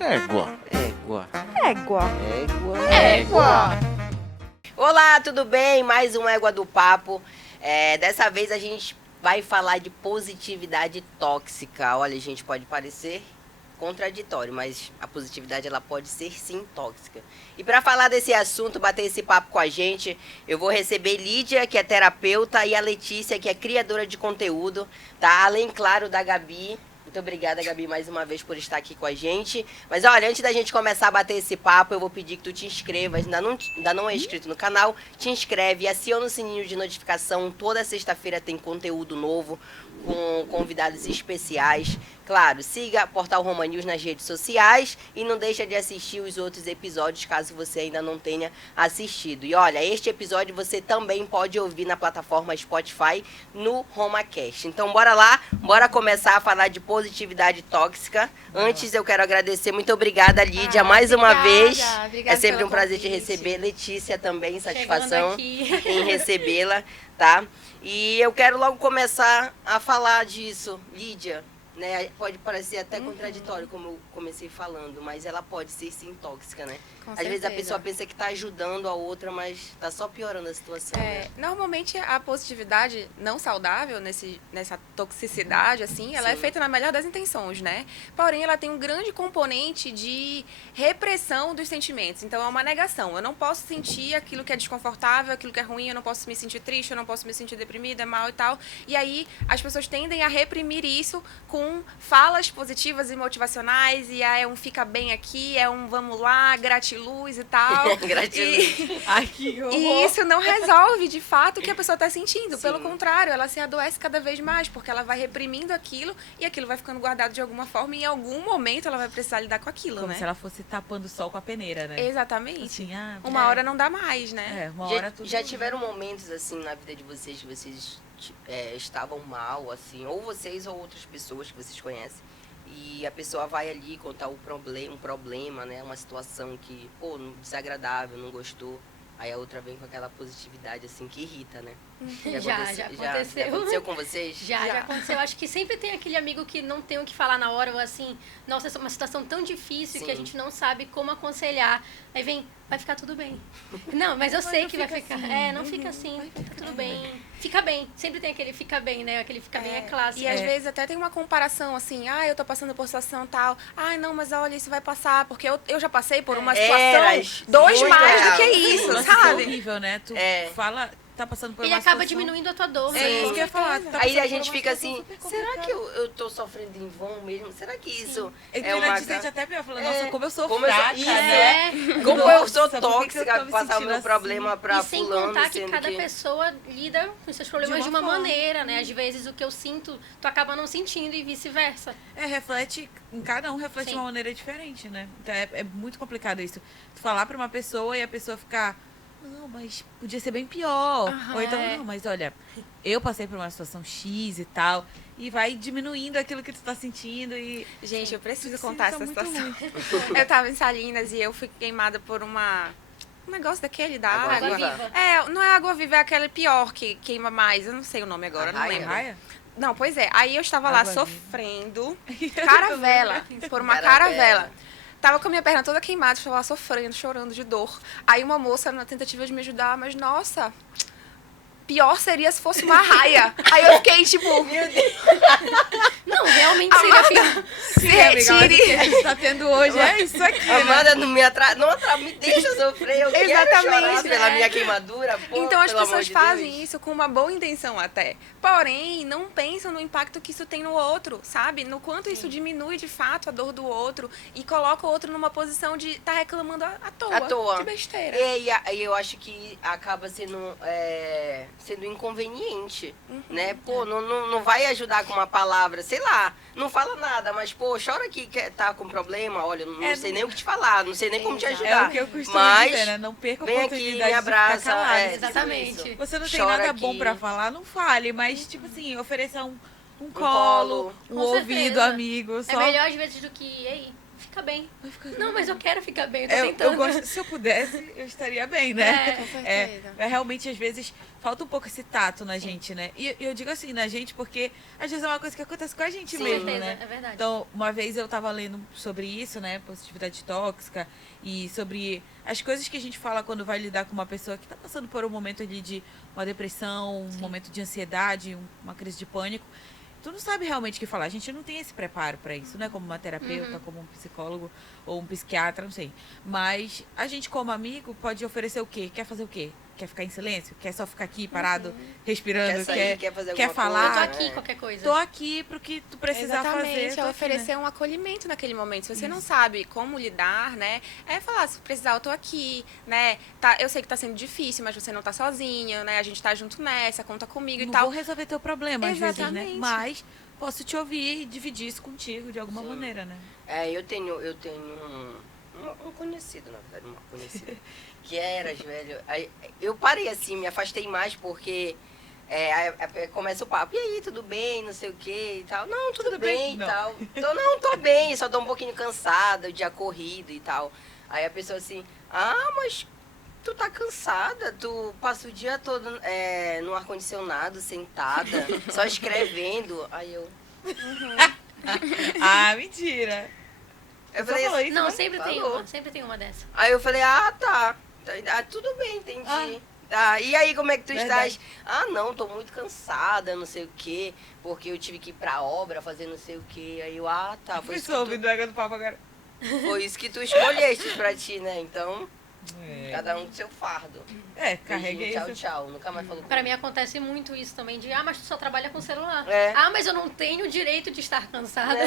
Égua. Égua. Égua. Égua. Égua. Olá, tudo bem? Mais um Égua do Papo. Dessa vez a gente vai falar de positividade tóxica. Olha, gente, pode parecer contraditório, mas a positividade ela pode ser sim tóxica. E para falar desse assunto, bater esse papo com a gente, eu vou receber Lídia, que é terapeuta, e a Letícia, que é criadora de conteúdo, tá? Além, claro, da Gabi. Muito obrigada, Gabi, mais uma vez por estar aqui com a gente. Mas olha, antes da gente começar a bater esse papo, eu vou pedir que tu te inscrevas. Ainda não é inscrito no canal, te inscreve e aciona o sininho de notificação. Toda sexta-feira tem conteúdo novo com convidados especiais. Claro, siga Portal Roma News nas redes sociais e não deixa de assistir os outros episódios, caso você ainda não tenha assistido. E olha, este episódio você também pode ouvir na plataforma Spotify no RomaCast. Então bora lá, bora começar a falar de positividade tóxica. Antes eu quero agradecer, muito obrigada, Lídia, mais uma vez. Obrigada É sempre um prazer te convite. receber. Letícia também, satisfação Aqui. em recebê-la, tá? E eu quero logo começar a falar disso, Lídia. Né? Pode parecer até contraditório, como eu comecei falando, mas ela pode ser sim tóxica, né? Com Às vezes a certeza. pessoa pensa que está ajudando a outra, mas está só piorando a situação. Né? Normalmente a positividade não saudável nessa toxicidade, assim, ela é Sim. feita na melhor das intenções, né? Porém, ela tem um grande componente de repressão dos sentimentos. Então, é uma negação. Eu não posso sentir aquilo que é desconfortável, aquilo que é ruim, eu não posso me sentir triste, eu não posso me sentir deprimida, mal e tal. E aí, as pessoas tendem a reprimir isso com falas positivas e motivacionais, e é um fica bem aqui, é um vamos lá, gratiluz e tal. Gratiluz. Ai, que horror. E isso não resolve, de fato, o que a pessoa está sentindo. Sim. Pelo contrário, ela se adoece cada vez mais, porque ela vai reprimindo aquilo e aquilo vai ficando guardado de alguma forma e em algum momento ela vai precisar lidar com aquilo, Como né? se ela fosse tapando o sol com a peneira, né? Exatamente. Assim, Uma hora não dá mais, né? uma Já, hora tudo... já tiveram momentos assim na vida de vocês que vocês estavam mal, assim, ou vocês ou outras pessoas que vocês conhecem, e a pessoa vai ali contar um problema, né? Uma situação que, pô, desagradável, não gostou. Aí a outra vem com aquela positividade, assim, que irrita, né? Já aconteceu. Já aconteceu com vocês? Já aconteceu. Acho que sempre tem aquele amigo que não tem o que falar na hora, ou assim, nossa, essa é uma situação tão difícil que a Sim. gente não sabe como aconselhar. Aí vem, vai ficar tudo bem. Não, mas eu sei não que vai fica ficar. assim. Não fica assim, fica tudo bem. Fica bem. Sempre tem aquele fica bem, né? Aquele fica bem é clássico. E às vezes até tem uma comparação assim, eu tô passando por situação tal, não, mas olha, isso vai passar, porque eu já passei por uma situação, dois muito mais do que real. isso, Nossa, isso é sabe? horrível, né? Tu fala, tá passando por Ele uma acaba situação... diminuindo a tua dor. É isso que eu ia falar. Tá Aí passando a por gente uma fica situação assim, super será que complicada. eu tô sofrendo em vão mesmo? Será que isso E é tu uma... ainda te sente até pior, falando, nossa, como eu sou como eu sou- fraca, Isso, né? Como Nossa, eu sou por que que eu tóxica, tô me passar o sentindo meu assim? problema pra E sem fulano, contar que sendo cada pessoa lida com seus problemas de uma forma. maneira, né? Às vezes o que eu sinto, tu acaba não sentindo e vice-versa. Reflete, em cada um reflete de Sim. uma maneira diferente, né? Então é muito complicado isso. Tu falar pra uma pessoa e a pessoa ficar, não, mas podia ser bem pior. Ou então, não, mas olha, eu passei por uma situação X e tal, e vai diminuindo aquilo que tu tá sentindo e... Gente, eu preciso Isso contar tá essa muito situação. ruim. Eu tava em Salinas e eu fui queimada por um negócio daquele da Água água. viva. Não é água viva, é aquele pior que queima mais. Eu não sei o nome agora, não Arraia? lembro. Raia? Não, pois é. Aí eu estava lá Água viva. sofrendo, caravela, por uma caravela. Tava com a minha perna toda queimada, estava lá sofrendo, chorando de dor. Aí uma moça, na tentativa de me ajudar, mas nossa, pior seria se fosse uma raia. Aí eu fiquei tipo, meu Deus, Não, realmente seria pior. se retire. que a gente tá tendo hoje é isso aqui, né? Amanda, não me me deixa sofrer, eu quero Exatamente, chorar pela né? minha queimadura, pô, Então as pelo amor pessoas de fazem Deus. isso com uma boa intenção até. Porém, não pensam no impacto que isso tem no outro, sabe? No quanto isso diminui de fato a dor do outro e coloca o outro numa posição de estar reclamando à toa. À toa. Que besteira. E eu acho que acaba sendo inconveniente, né? Pô, não vai ajudar com uma palavra, sei lá, não fala nada, mas, pô, chora aqui que tá com problema, olha, não sei nem o que te falar, não sei nem como te É ajudar. o que eu costumo mas dizer, né? Não perca a vem aqui, oportunidade me de abraça, ficar calada. Exatamente. isso. Você não tem Chora nada aqui. bom pra falar, não fale, mas, tipo assim, ofereça um colo, um Com ouvido certeza. amigo. É Só... melhor às vezes do que, ei, ficar bem. Vai ficar- Não, mas eu quero ficar bem, eu tô Eu tentando. gosto, se eu pudesse, eu estaria bem, né? Com certeza. Realmente, às vezes, falta um pouco esse tato na gente, né? E eu digo assim, na gente, porque às vezes é uma coisa que acontece com a gente Com mesmo, certeza, né? é verdade. Então, uma vez eu tava lendo sobre isso, né? Positividade tóxica e sobre as coisas que a gente fala quando vai lidar com uma pessoa que tá passando por um momento ali de uma depressão, um momento de ansiedade, uma crise de pânico. Tu não sabe realmente o que falar. A gente não tem esse preparo para isso, né? Como uma terapeuta, como um psicólogo ou um psiquiatra, não sei. Mas a gente, como amigo, pode oferecer o quê? Quer fazer o quê? Quer ficar em silêncio? Quer só ficar aqui parado, respirando? Quer sair, quer fazer quer alguma falar? Eu tô coisa, aqui, né? qualquer coisa. Tô aqui pro que tu precisar Exatamente, fazer. é tô aqui, né? oferecer um acolhimento naquele momento. Se você não sabe como lidar, né? É falar, se precisar, eu tô aqui, né? Tá, eu sei que tá sendo difícil, mas você não tá sozinha, né? A gente tá junto nessa, conta comigo e Não tal. vou resolver teu problema, às vezes, né? Exatamente. Mas posso te ouvir e dividir isso contigo de alguma maneira, né? Eu tenho um conhecido, na verdade, uma conhecida, que era, velho. Aí, eu parei assim, me afastei mais porque aí começa o papo, e aí, tudo bem, não sei o que e tal. Não, tudo bem e Não. tal. Não, tô bem, só tô um pouquinho cansada, o dia corrido e tal. Aí a pessoa assim, mas tu tá cansada, tu passa o dia todo no ar-condicionado, sentada, só escrevendo. Aí eu Ah, mentira. Eu Só falei falou assim, isso, Não, né? sempre tem uma dessa. Aí eu falei, tá. Tudo bem, entendi. E aí, como é que tu Verdade. estás? Não, tô muito cansada, não sei o quê, porque eu tive que ir pra obra fazer não sei o quê. Aí eu, tá, foi isso, Pessoa ouvindo a água do papo agora. foi isso que tu escolheste pra ti, né? Então, cada um com seu fardo. Carreguei Beijinho, tchau, isso. tchau. Nunca mais falou Pra comigo. mim acontece muito isso também, de mas tu só trabalha com celular. É. Mas eu não tenho o direito de estar cansada.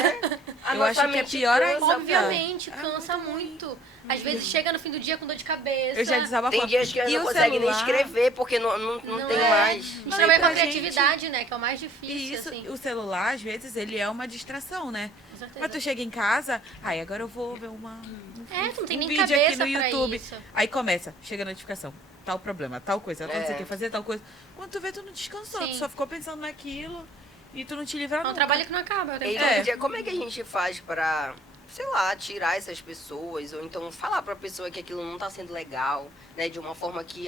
A Eu nossa acho que é mente pior cansa, ainda. velho. Obviamente, cansa muito. Às vezes chega no fim do dia com dor de cabeça. Eu já desabafou. Tem dias que eu E não o consegue nem celular? escrever, porque não tem é. mais. A gente Não, trabalha e com a pra gente- criatividade, né? Que é o mais difícil, E isso, assim. o celular, às vezes, ele é uma distração, né? Com certeza. Mas tu chega em casa, agora eu vou ver Tu não tem um nem vídeo cabeça aqui no pra YouTube. isso. Aí começa, chega a notificação. Tal problema, tal coisa, tal não sei o É. que, fazer tal coisa. Quando tu vê, tu não descansou, tu Sim. só ficou pensando naquilo e tu não te livra É um nunca. trabalho que não acaba. E É. todo dia, como é que a gente faz pra, sei lá, tirar essas pessoas, ou então falar pra pessoa que aquilo não tá sendo legal, né? De uma forma que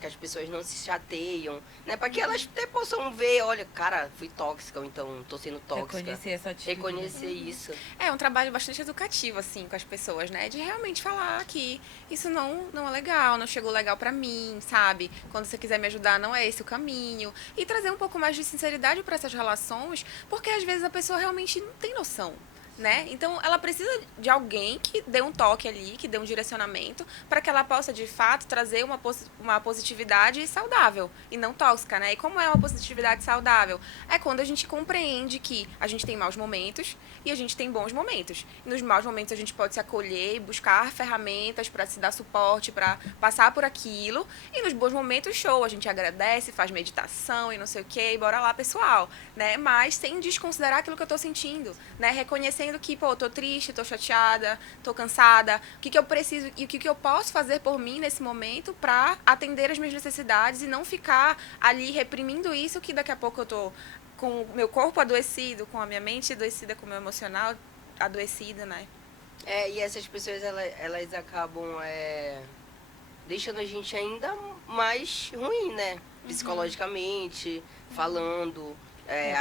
que as pessoas não se chateiam, né? Pra que elas até possam ver, olha, cara, fui tóxica, ou então tô sendo tóxica. Reconhecer essa atitude. Reconhecer isso. É um trabalho bastante educativo, assim, com as pessoas, né? De realmente falar que isso não é legal, não chegou legal pra mim, sabe? Quando você quiser me ajudar, não é esse o caminho. E trazer um pouco mais de sinceridade pra essas relações, porque às vezes a pessoa realmente não tem noção. Né? Então, ela precisa de alguém que dê um toque ali, que dê um direcionamento, para que ela possa, de fato, trazer uma positividade saudável e não tóxica, né? E como é uma positividade saudável? É quando a gente compreende que a gente tem maus momentos e a gente tem bons momentos. E nos maus momentos a gente pode se acolher e buscar ferramentas para se dar suporte, para passar por aquilo. E nos bons momentos, show, a gente agradece, faz meditação e não sei o quê, e bora lá, pessoal, né? Mas sem desconsiderar aquilo que eu tô sentindo, né? Reconhecendo que, pô, tô triste, tô chateada, tô cansada, o que eu preciso e o que eu posso fazer por mim nesse momento para atender as minhas necessidades e não ficar ali reprimindo isso, que daqui a pouco eu tô com o meu corpo adoecido, com a minha mente adoecida, com o meu emocional adoecido, né? E essas pessoas, elas acabam deixando a gente ainda mais ruim, né? Psicologicamente, falando.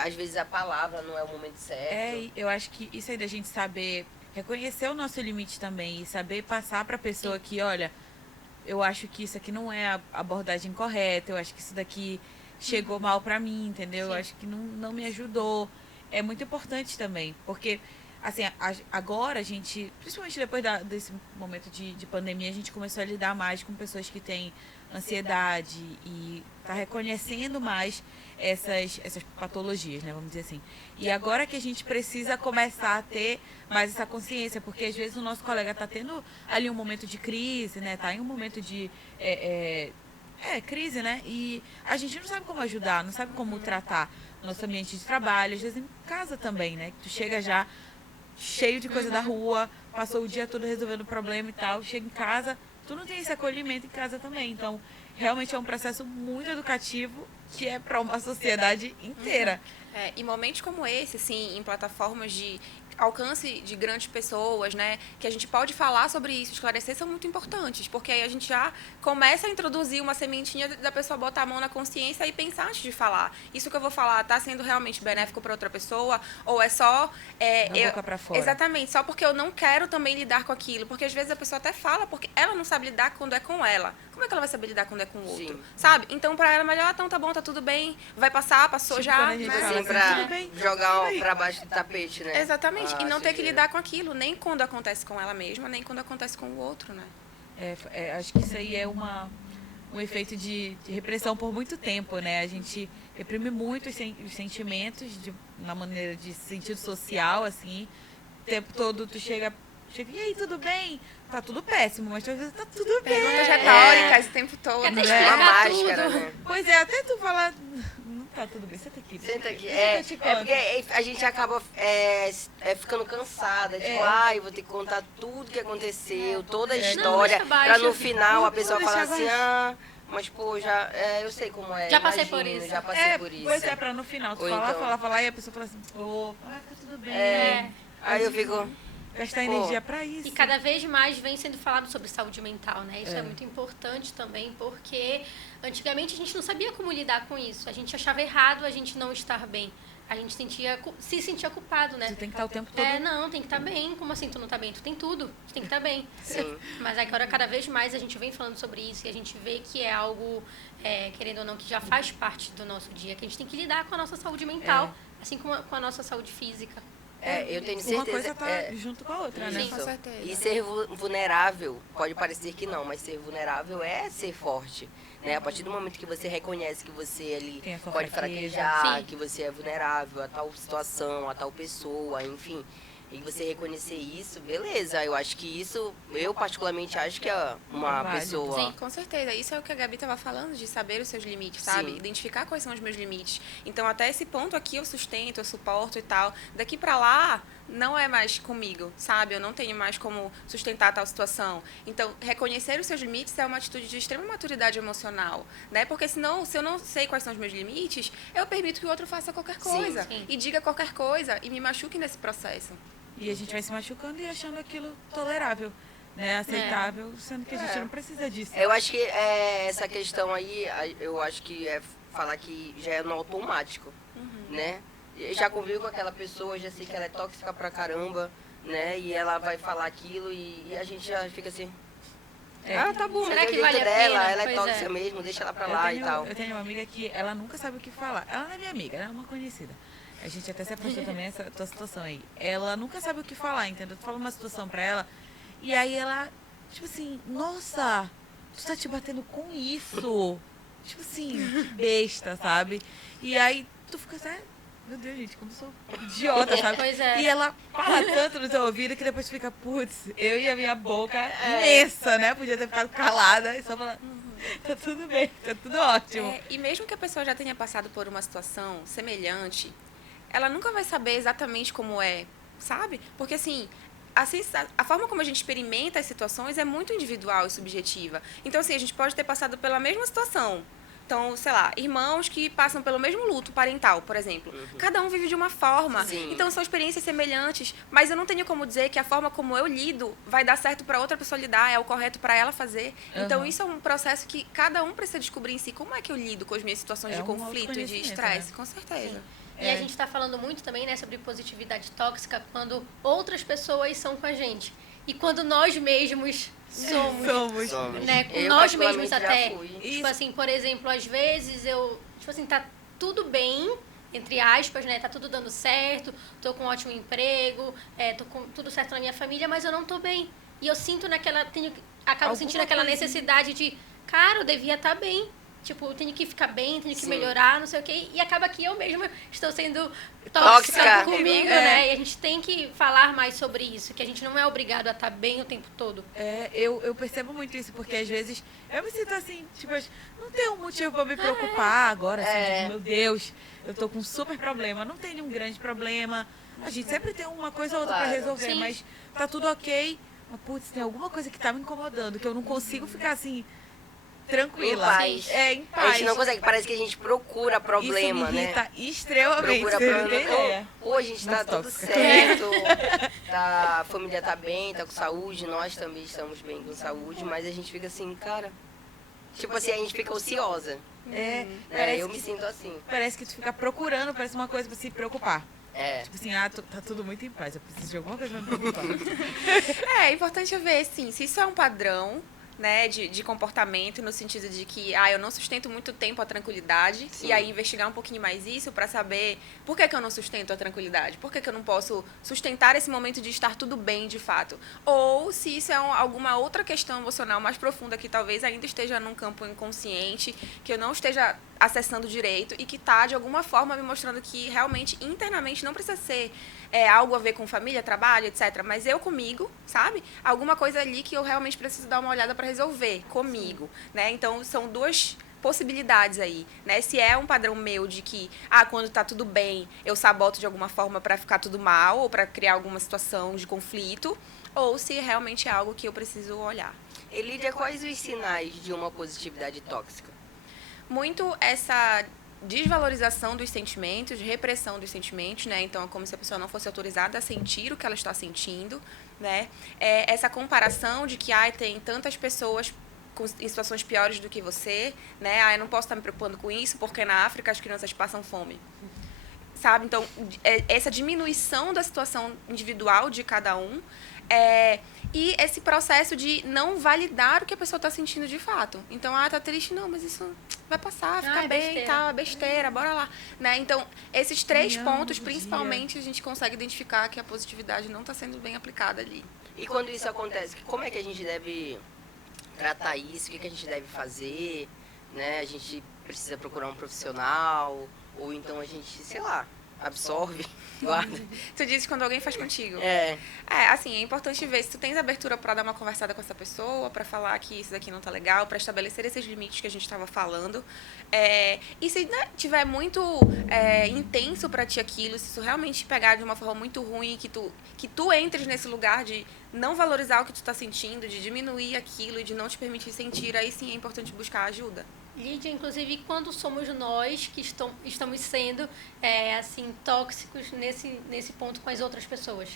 Às vezes a palavra não é o momento certo. E eu acho que isso aí da gente saber reconhecer o nosso limite também e saber passar pra pessoa que, olha, eu acho que isso aqui não é a abordagem correta, eu acho que isso daqui chegou mal pra mim, entendeu? Eu acho que não me ajudou. É muito importante também, porque, assim, agora a gente, principalmente depois desse momento de pandemia, a gente começou a lidar mais com pessoas que têm ansiedade e tá reconhecendo mais essas patologias, né, vamos dizer assim. E agora que a gente precisa começar a ter mais essa consciência, porque às vezes o nosso colega tá tendo ali um momento de crise, né, tá em um momento de crise, né, e a gente não sabe como ajudar, não sabe como tratar nosso ambiente de trabalho, às vezes em casa também, né, que tu chega já cheio de coisa da rua, passou o dia todo resolvendo problema e tal, chega em casa, tu não tem esse acolhimento em casa também. Então, realmente é um processo muito educativo que é para uma sociedade inteira. E momentos como esse, assim, em plataformas alcance de grandes pessoas, né, que a gente pode falar sobre isso, esclarecer, são muito importantes, porque aí a gente já começa a introduzir uma sementinha da pessoa botar a mão na consciência e pensar antes de falar. Isso que eu vou falar está sendo realmente benéfico para outra pessoa, ou é só... boca pra fora. Exatamente, só porque eu não quero também lidar com aquilo, porque às vezes a pessoa até fala, porque ela não sabe lidar quando é com ela. Como é que ela vai saber lidar quando é com o outro? Sim. Sabe? Então, para ela, é melhor, então tá bom, tá tudo bem, vai passar, passou Tipo, já, quando a gente né? fala Assim, assim, pra tudo bem, jogar tudo bem. pra baixo do tapete, né? Exatamente, e não ter que entendi. lidar com aquilo, nem quando acontece com ela mesma, nem quando acontece com o outro, né? Acho que isso aí é um efeito de repressão por muito tempo, né? A gente reprime muito os sentimentos na maneira de sentido social, assim. O tempo todo tu chega, e aí, tudo bem? Tá tudo péssimo, mas às vezes tá tudo bem. Perguntas retóricas o tempo todo. Até Uma explicar máscara, tudo. né? Pois é, até tu falar, não tá tudo bem, senta aqui. Senta aqui. Deixa É eu te contar. porque a gente acaba ficando cansada. Tipo, eu vou ter que contar tudo que aconteceu, toda a história, deixa abaixo. pra no final a pessoa Não, falar deixa assim, mas pô, eu sei como é. Já passei por imagino, isso. Já passei por isso. Pois é, pra no final tu Ou falar, então- falar, e a pessoa fala assim, pô, vai ficar tudo bem. Aí eu fico. Gastar energia pra isso. E cada vez mais vem sendo falado sobre saúde mental, né? Isso é É. muito importante também, porque antigamente a gente não sabia como lidar com isso. A gente achava errado a gente não estar bem. A gente se sentia culpado, né? Tu tem que estar o tempo todo. Não, tem que estar bem. Como assim tu não tá bem? Tu tem tudo. Tu tem que estar bem. Sim. Mas agora, cada vez mais, a gente vem falando sobre isso e a gente vê que é algo, querendo ou não, que já faz parte do nosso dia. Que a gente tem que lidar com a nossa saúde mental, assim como com a nossa saúde física. Eu tenho certeza. Uma coisa tá junto com a outra, né? Sim. Com certeza. E ser vulnerável, pode parecer que não, mas ser vulnerável é ser forte. Né? A partir do momento que você reconhece que você ali Tem a sua pode fraqueza. fraquejar, Sim. que você é vulnerável a tal situação, a tal pessoa, enfim. E você reconhecer isso, beleza. Eu acho que isso, eu particularmente acho que é uma Válido. pessoa. Sim, com certeza. Isso é o que a Gabi estava falando, de saber os seus limites, sabe? Sim. Identificar quais são os meus limites. Então, até esse ponto aqui eu sustento, eu suporto e tal. Daqui pra lá, não é mais comigo, sabe? Eu não tenho mais como sustentar tal situação. Então, reconhecer os seus limites é uma atitude de extrema maturidade emocional, né? Porque senão, se eu não sei quais são os meus limites, eu permito que o outro faça qualquer Sim. coisa. Sim. E diga qualquer coisa e me machuque nesse processo. E a gente vai se machucando e achando aquilo tolerável, né? Aceitável, sendo que a gente não precisa disso. Eu acho que essa questão aí, eu acho que é falar que já é no automático, né? Eu já convivo com aquela pessoa, já sei que ela é tóxica pra caramba, né? E ela vai falar aquilo e a gente já fica assim, tá bom, Será mas é o que jeito vale a dela, pena? ela é Pois tóxica é. mesmo, deixa ela pra lá e tal. Eu tenho uma amiga que ela nunca sabe o que falar. Ela não é minha amiga, ela é uma conhecida. A gente até se afastou também essa tua situação aí. Ela nunca sabe o que falar, entendeu? Tu fala uma situação pra ela e aí ela, tipo assim, nossa, tu tá te batendo com isso. Tipo assim, que besta, sabe? E aí tu fica assim, meu Deus, gente, como eu sou idiota, sabe? Pois é. E ela fala tanto no teu ouvido que depois fica, putz, eu e a minha boca imensa, né? Podia ter ficado calada e só falar, tá tudo bem, tá tudo ótimo. E mesmo que a pessoa já tenha passado por uma situação semelhante, ela nunca vai saber exatamente como é, sabe? Porque assim, a forma como a gente experimenta as situações é muito individual e subjetiva. Então, assim, a gente pode ter passado pela mesma situação. Então, sei lá, irmãos que passam pelo mesmo luto parental, por exemplo. Cada um vive de uma forma. Sim. Então, são experiências semelhantes. Mas eu não tenho como dizer que a forma como eu lido vai dar certo para outra pessoa lidar, é o correto para ela fazer. Então, isso é um processo que cada um precisa descobrir em si. Como é que eu lido com as minhas situações É de um conflito e de autoconhecimento, estresse? né? Com certeza. E a gente está falando muito também, né, sobre positividade tóxica quando outras pessoas são com a gente. E quando nós mesmos somos. Somos. Né, com Eu, nós particularmente, mesmos já até. fui. Tipo assim, por exemplo, às vezes tipo assim, tá tudo bem, entre aspas, né? Tá tudo dando certo, tô com um ótimo emprego, tô com tudo certo na minha família, mas eu não tô bem. E eu sinto acabo sentindo aquela necessidade de, cara, eu devia estar bem. Tipo, eu tenho que ficar bem, tenho que Sim. melhorar, não sei o quê. E acaba que eu mesma estou sendo tóxica Tóxica. comigo, né? E a gente tem que falar mais sobre isso, que a gente não é obrigado a estar bem o tempo todo. Eu percebo muito isso, porque às vezes eu me sinto assim, tipo, não tem um motivo pra me preocupar agora, assim, tipo, meu Deus, eu tô com um super problema. Não tem nenhum grande problema. A gente sempre tem uma coisa ou outra pra Claro. resolver, Sim. mas tá tudo ok. Mas, putz, tem alguma coisa que tá me incomodando, que eu não consigo ficar assim, tranquila. Em paz. Em A paz. gente não consegue, parece que a gente procura problema, Isso me irrita né? extremamente, Procura você não tem problema. ideia. Pô, a gente tá Muito tudo tóxica. certo, a família tá bem, tá com saúde, nós também estamos bem com saúde, mas a gente fica assim, cara, tipo assim, a gente fica ociosa, É, né? Eu me sinto assim. parece que tu fica procurando, parece uma coisa pra se preocupar. É. Tipo assim, tá tudo muito em paz, eu preciso de alguma coisa pra me preocupar. É importante ver, sim, se isso é um padrão, né, de comportamento, no sentido de que, eu não sustento muito tempo a tranquilidade, Sim. e aí investigar um pouquinho mais isso para saber por que eu não sustento a tranquilidade, por que eu não posso sustentar esse momento de estar tudo bem, de fato. Ou se isso é alguma outra questão emocional mais profunda que talvez ainda esteja num campo inconsciente, que eu não esteja acessando direito e que está, de alguma forma, me mostrando que realmente, internamente, não precisa ser algo a ver com família, trabalho, etc. Mas eu comigo, sabe? Alguma coisa ali que eu realmente preciso dar uma olhada para resolver comigo, né? Então, são duas possibilidades aí, né? Se é um padrão meu de que, quando tá tudo bem, eu saboto de alguma forma para ficar tudo mal ou para criar alguma situação de conflito, ou se realmente é algo que eu preciso olhar. Elídia, quais os sinais de uma positividade tóxica? Muito essa desvalorização dos sentimentos, repressão dos sentimentos, né? Então, é como se a pessoa não fosse autorizada a sentir o que ela está sentindo, né? Essa comparação de que, tem tantas pessoas em situações piores do que você, né? Eu não posso estar me preocupando com isso porque na África as crianças passam fome. Sabe? Então, essa diminuição da situação individual de cada um e esse processo de não validar o que a pessoa está sentindo de fato. Então, tá triste? Não, mas isso vai passar, fica bem, besteira. tá, besteira, bora lá. Né? Então, esses três Amanhã, pontos, outro principalmente, a gente consegue identificar que a positividade não está sendo bem aplicada ali. E quando isso acontece, como é que a gente deve tratar isso? O que a gente deve fazer? Né? A gente precisa procurar um profissional? Ou então a gente, sei lá, absorve, guarda? Tu disse quando alguém faz contigo. Assim, é importante ver se tu tens abertura para dar uma conversada com essa pessoa, para falar que isso daqui não tá legal, para estabelecer esses limites que a gente estava falando. E se tiver muito intenso para ti aquilo, se isso realmente pegar de uma forma muito ruim, que tu entres nesse lugar de não valorizar o que tu tá sentindo, de diminuir aquilo e de não te permitir sentir, aí sim é importante buscar ajuda. Lídia, inclusive, quando somos nós que estamos sendo, assim, tóxicos nesse ponto com as outras pessoas.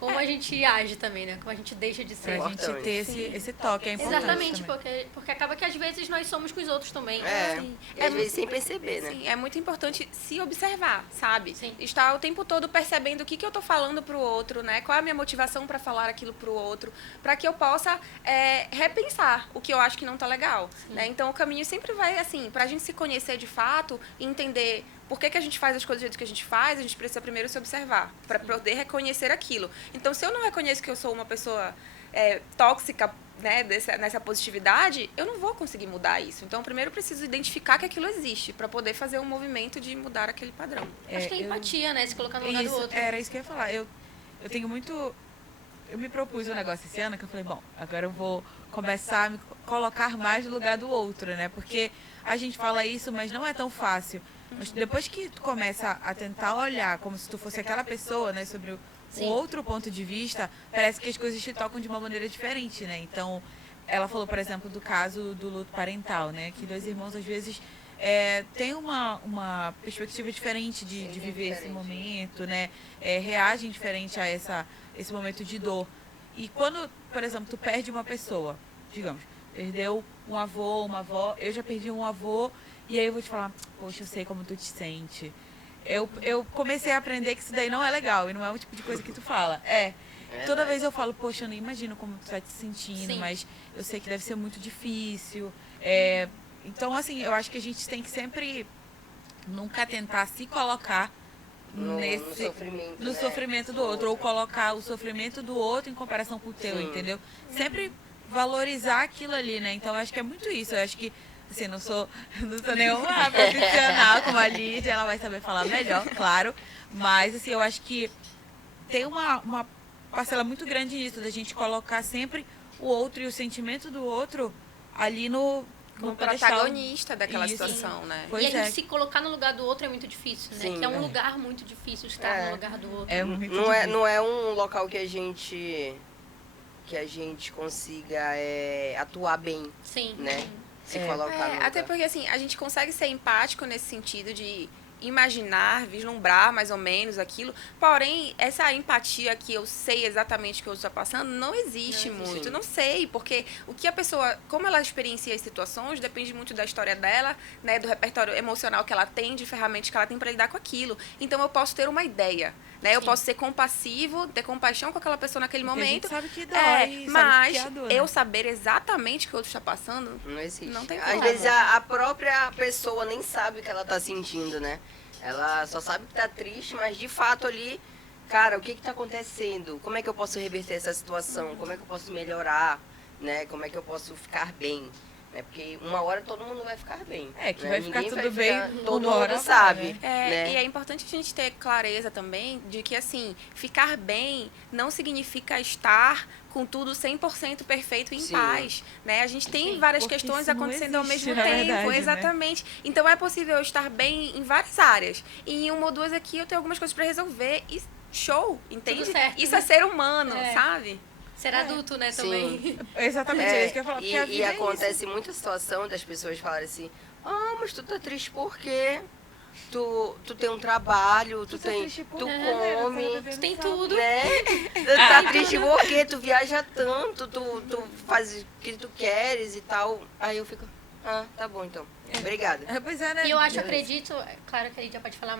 Como a gente age também, né? Como a gente deixa de ser. Pra gente ter esse toque, é importante. Exatamente, também. porque acaba que às vezes nós somos com os outros também. Sim. E às vezes sem perceber, né? Sim, é muito importante se observar, sabe? Sim. Estar o tempo todo percebendo o que eu tô falando pro outro, né? Qual é a minha motivação para falar aquilo pro outro, para que eu possa repensar o que eu acho que não tá legal, né? Então, o caminho sempre vai, assim, pra gente se conhecer de fato e entender por que a gente faz as coisas do jeito que a gente faz, a gente precisa primeiro se observar, para poder reconhecer aquilo. Então, se eu não reconheço que eu sou uma pessoa tóxica, né, nessa positividade, eu não vou conseguir mudar isso. Então, primeiro eu preciso identificar que aquilo existe, para poder fazer um movimento de mudar aquele padrão. Acho que é empatia, né? Se colocar no lugar do outro. Era isso que eu ia falar. Eu tenho muito... Eu me propus um negócio esse ano que eu falei, bom, agora eu vou começar a me colocar mais no lugar do outro, né? Porque a gente fala isso, mas não é tão fácil. Mas depois que tu começa a tentar olhar como se tu fosse aquela pessoa, né, sobre um outro ponto de vista, parece que as coisas te tocam de uma maneira diferente, né? Então, ela falou, por exemplo, do caso do luto parental, né? Que dois irmãos, às vezes, têm uma perspectiva diferente de viver esse momento, né? Reagem diferente a esse momento de dor. E quando, por exemplo, tu perde uma pessoa, digamos, perdeu um avô, uma avó, eu já perdi um avô, e aí eu vou te falar, poxa, eu sei como tu te sente. Eu comecei a aprender que isso daí não é legal, e não é o tipo de coisa que tu fala. Toda vez eu falo, poxa, eu não imagino como tu tá te sentindo, mas eu sei que deve ser muito difícil. Então, assim, eu acho que a gente tem que sempre nunca tentar se colocar no sofrimento do outro, ou colocar o sofrimento do outro em comparação com o teu, entendeu? Sempre valorizar aquilo ali, né? Então, eu acho que é muito isso. Eu acho que, assim, não sou nenhuma profissional como a Lídia, ela vai saber falar melhor, claro. Mas, assim, eu acho que tem uma parcela muito grande nisso, da gente colocar sempre o outro e o sentimento do outro ali no protagonista daquela Isso. situação, né? Pois e a gente se colocar no lugar do outro é muito difícil, né? Sim, que é um lugar muito difícil estar no lugar do outro. É muito Não é um local que a gente consiga atuar bem, Sim. né? Se colocar no Até lugar. porque, assim, a gente consegue ser empático nesse sentido de imaginar, vislumbrar mais ou menos aquilo. Porém, essa empatia que eu sei exatamente o que o outro está passando, não existe muito. Sim. Não sei, porque o que a pessoa, como ela experiencia as situações, depende muito da história dela, né, do repertório emocional que ela tem, de ferramentas que ela tem para lidar com aquilo. Então, eu posso ter uma ideia. Né? Eu posso ser compassivo, ter compaixão com aquela pessoa naquele Porque a gente momento. sabe que dói, sabe Mas que é a dor, eu né? saber exatamente o que o outro está passando, Não existe. Não tem Às como. vezes a própria pessoa nem sabe o que ela tá sentindo, né? Ela só sabe que tá triste, mas de fato ali, cara, o que que tá acontecendo? Como é que eu posso reverter essa situação? Como é que eu posso melhorar? Né? Como é que eu posso ficar bem? Né? Porque uma hora todo mundo vai ficar bem. É, que né? vai ficar Ninguém tudo bem, todo uma hora mundo vai, sabe. né? né? E é importante a gente ter clareza também de que, assim, ficar bem não significa estar com tudo 100% perfeito e em Sim. paz, né? A gente tem Sim, várias porque questões isso não acontecendo ao existe, mesmo na tempo, verdade, né? exatamente. Então é possível eu estar bem em várias áreas. E em uma ou duas aqui eu tenho algumas coisas para resolver e show, entende? certo. Isso é ser humano, É. sabe? Ser adulto, né, Sim. também. Exatamente, é isso que eu ia falar. Porque a E vida é acontece muita situação das pessoas falarem assim, mas tu tá triste por quê? Tu tem um trabalho, tu tá tem. triste por Tu quê? come. Tu tem tudo. Né? Tu tá triste porque tu viaja tanto, tu faz o que tu queres e tal. Aí eu fico, tá bom então. Obrigada. Pois é, né? E eu acho, Beleza. acredito, claro que a Lídia pode falar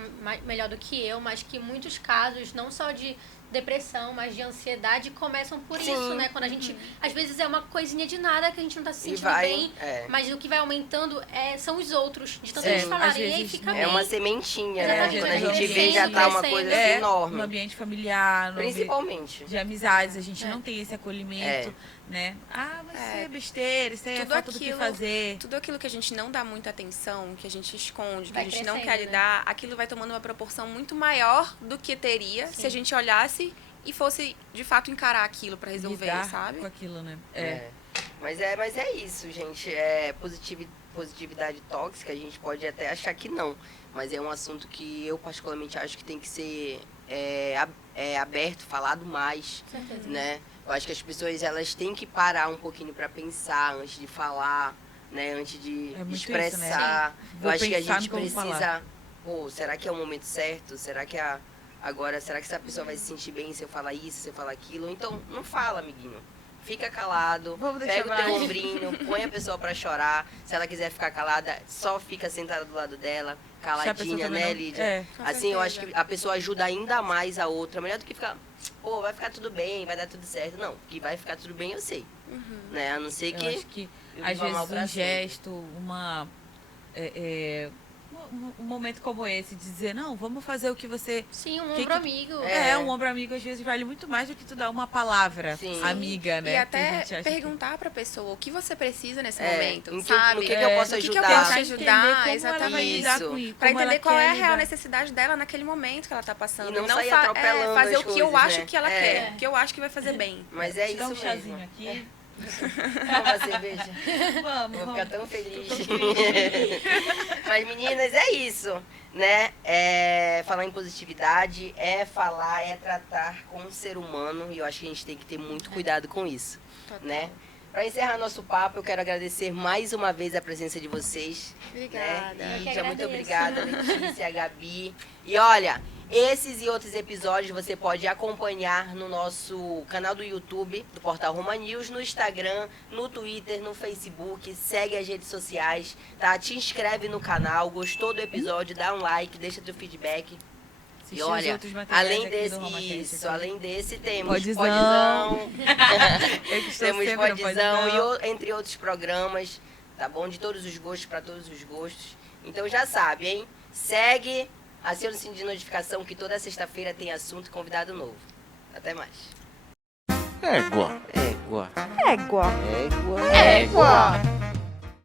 melhor do que eu, mas que muitos casos, não só de depressão, mas de ansiedade, começam por Sim. isso, né? Quando a gente, às vezes é uma coisinha de nada que a gente não tá se E sentindo vai. bem, mas o que vai aumentando são os outros, de tanto Sim. eles falarem, Às e aí vezes, fica né? É bem. uma sementinha, Exatamente, né? Quando a gente crescendo, vê, já tá uma crescendo. coisa assim, no enorme. ambiente familiar, no ambiente Principalmente. de amizades, a gente É. não tem esse acolhimento, né? Mas isso É. é besteira, isso aí é Tudo falta do que aquilo- fazer. Tudo aquilo que a gente não dá muita atenção, que a gente esconde, que Vai a gente não crescendo, quer né? lidar, aquilo vai tomando uma proporção muito maior do que teria se a gente olhasse e fosse de fato encarar aquilo pra resolver, Lidar sabe? com aquilo, né? Mas é isso, gente. Positividade tóxica, a gente pode até achar que não. Mas é um assunto que eu particularmente acho que tem que ser aberto, falado mais, Com certeza. né? Eu acho que as pessoas elas têm que parar um pouquinho para pensar antes de falar, né? Antes de É muito isso, expressar. né? Eu Vou acho que a pensar no gente que eu vou falar. precisa. Pô, será que é o momento certo? Será que agora, será que essa pessoa vai se sentir bem se eu falar isso, se eu falar aquilo? Então, não fala, amiguinho. Fica calado, Vamos deixar pega o teu mais. ombrinho, põe a pessoa pra chorar. Se ela quiser ficar calada, só fica sentada do lado dela, Se a pessoa caladinha, também né, não- Lídia? É. Com Assim, eu acho certeza. que a pessoa ajuda ainda mais a outra. Melhor do que ficar, vai ficar tudo bem, vai dar tudo certo. Não, que vai ficar tudo bem eu sei. Né? A não ser Eu acho que que, eu às viva mal vezes, pra um sempre. gesto, um momento como esse, de dizer, não, vamos fazer o que você... Sim, um Que ombro amigo. Um ombro amigo, às vezes, vale muito mais do que tu dar uma palavra Sim. amiga, né? E Que a até gente acha perguntar pra pessoa o que você precisa nesse É, momento, no que- sabe? no que eu posso No que ajudar? eu posso Tentar ajudar, entender como ela vai lidar Isso. com isso. Pra como entender ela qual é a quer real lidar. necessidade dela naquele momento que ela tá passando. E não sair atropelando fazer as o que eu coisas, acho né? que ela É. quer, o que eu acho que vai fazer bem. Mas é Te isso dá um mesmo. chazinho aqui. Toma uma cerveja. Vamos, Vou vamos. ficar tão feliz. Mas, meninas, é isso, né? Falar em positividade é falar, é tratar com o ser humano. E eu acho que a gente tem que ter muito cuidado com isso, né? Para encerrar nosso papo, eu quero agradecer mais uma vez a presença de vocês. Obrigada. Né? Eu que Lídia, muito agradeço. obrigada, Letícia, Gabi. E olha, esses e outros episódios você pode acompanhar no nosso canal do YouTube, do Portal Roma News, no Instagram, no Twitter, no Facebook. Segue as redes sociais, tá? Te inscreve no canal. Gostou do episódio? Dá um like, deixa teu feedback. Assistir E os olha, outros materiais além aqui desse, do RomaCast isso, aqui. além desse, temos Podzão. Podzão. Eu que estou Temos sempre no Podzão Podzão. entre outros programas, tá bom? De todos os gostos, para todos os gostos. Então já sabe, hein? Segue, aciona o sininho de notificação que toda sexta-feira tem assunto e convidado novo. Até mais. Égua. Égua. Égua. Égua. Égua.